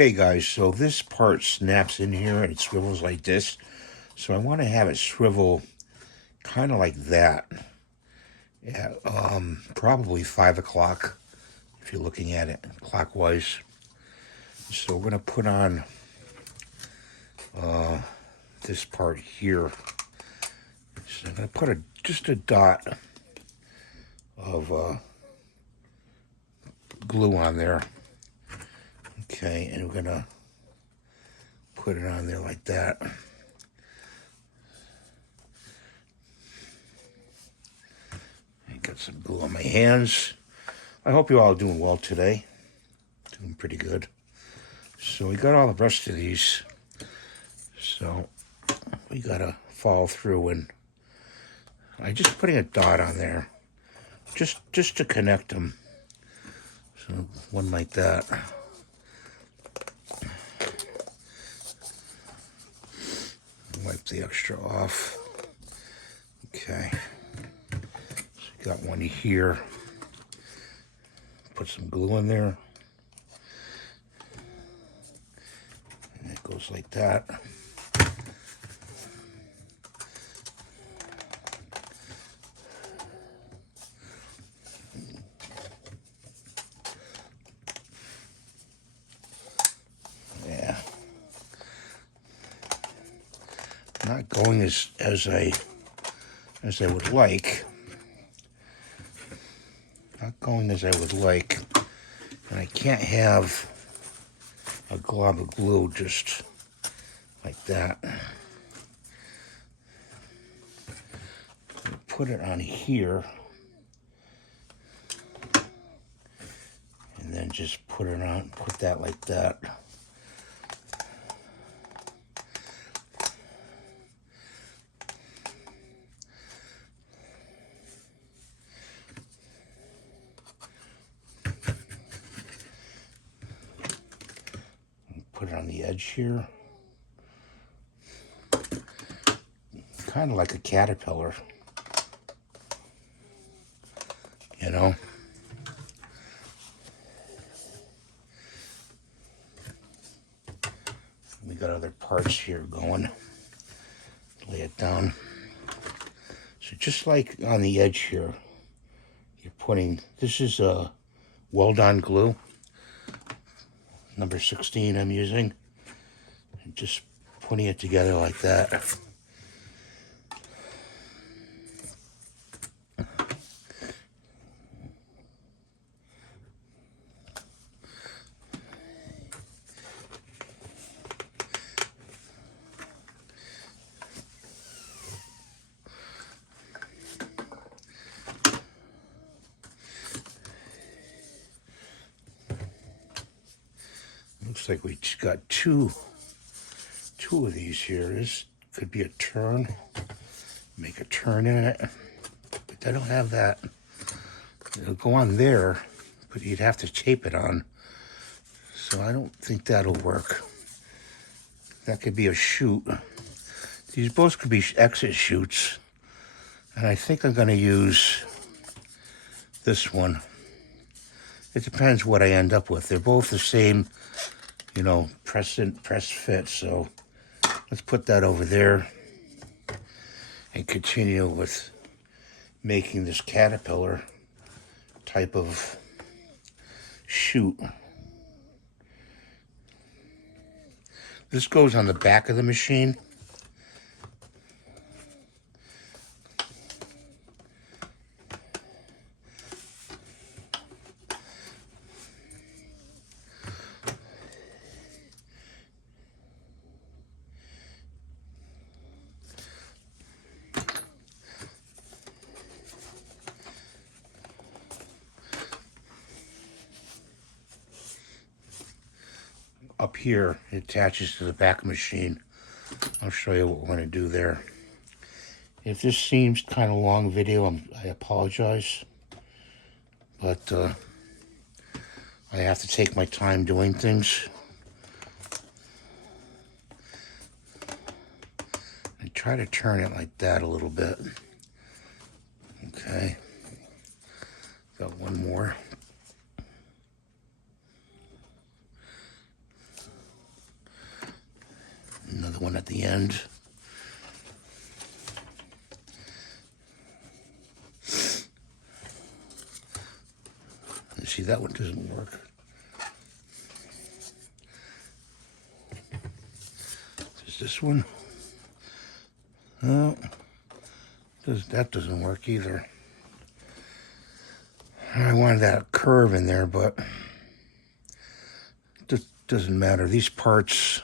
Hey guys, so this part snaps in here and it swivels like this. So I want to have it swivel kind of like that. Yeah, probably 5 o'clock if you're looking at it clockwise. So we're going to put on this part here. So I'm going to put just a dot of glue on there. Okay, and we're going to put it on there like that. I got some glue on my hands. I hope you're all doing well today. Doing pretty good. So we got all the rest of these. So we gotta follow through, and I just putting a dot on there, just to connect them. So one like that. Wipe the extra off. Okay. So got one here. Put some glue in there. And it goes like that. Yeah. Not going as I would like. Not going as I would like. And I can't have a glob of glue just like that. Put it on here. And then just put that like that. Put it on the edge here. Kind of like a caterpillar, you know? We got other parts here going. Lay it down. So just like on the edge here, you're putting, this is a well-done glue, number 16 I'm using. And just putting it together like that. Looks like we just got two of these here. This could be a turn. Make a turn in it. But I don't have that. It'll go on there, but you'd have to tape it on. So I don't think that'll work. That could be a chute. These both could be exit chutes. And I think I'm going to use this one. It depends what I end up with. They're both the same, you know, press fit. So let's put that over there and continue with making this caterpillar type of chute. This goes on the back of the machine. Up here, it attaches to the back of the machine. I'll show you what we're going to do there. If this seems kind of long video, I apologize. But I have to take my time doing things. I try to turn it like that a little bit. Okay. Got one more. the one at the end. And see, that one doesn't work. Does this one? No, that doesn't work either. I wanted that curve in there, but it doesn't matter. These parts,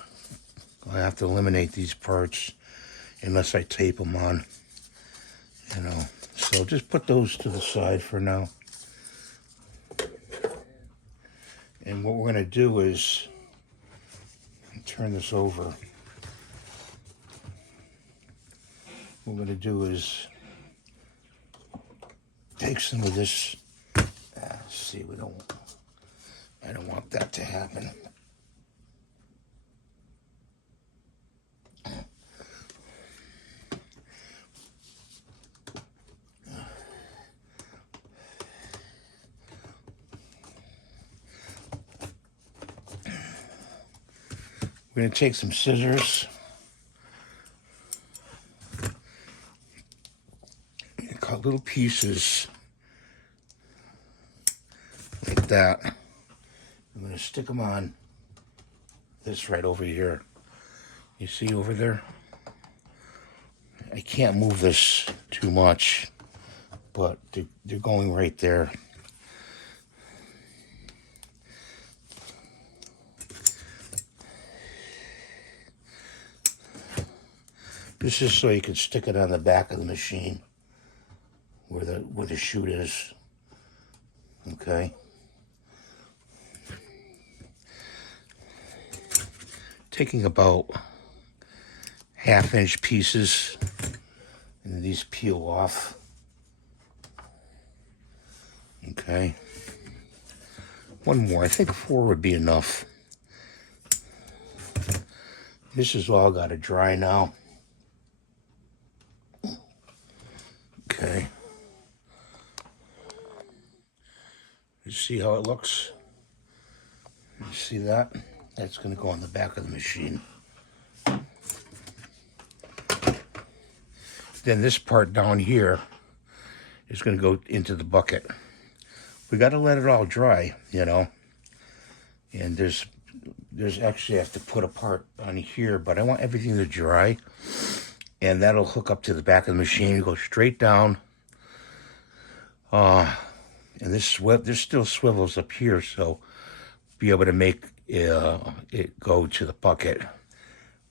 I have to eliminate these parts unless I tape them on, you know. So just put those to the side for now. And what we're going to do is turn this over. What we're going to do is take some of this. See, I don't want that to happen. We're going to take some scissors and cut little pieces like that. I'm going to stick them on this right over here. You see over there? I can't move this too much, but they're going right there. This is so you can stick it on the back of the machine where the chute is. Okay. Taking about 1/2-inch pieces, and these peel off. Okay. One more. I think 4 would be enough. This has all got to dry now. Okay. You see how it looks? You see that? That's going to go on the back of the machine. Then this part down here is going to go into the bucket. We got to let it all dry, you know. And there's actually, I have to put a part on here, but I want everything to dry. And that'll hook up to the back of the machine, go straight down. And there's still swivels up here, so be able to make it go to the bucket.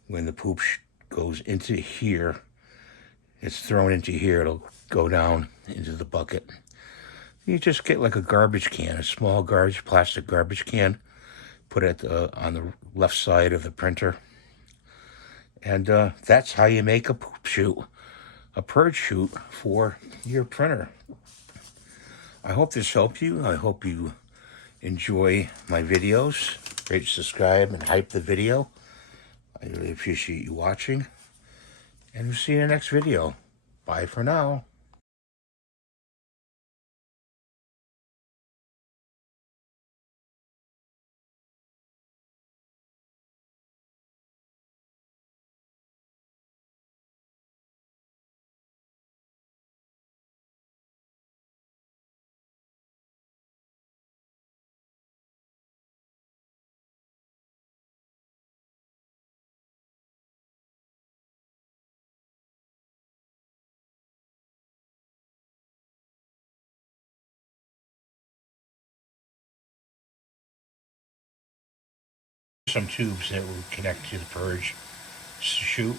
When the poop goes into here, it's thrown into here, it'll go down into the bucket. You just get like a garbage can, a small plastic garbage can, put it on the left side of the printer. And that's how you make a poop chute, a purge chute for your printer. I hope this helped you. I hope you enjoy my videos. Rate, subscribe, and hype the video. I really appreciate you watching. And we'll see you in the next video. Bye for now. Some tubes that will connect to the purge chute.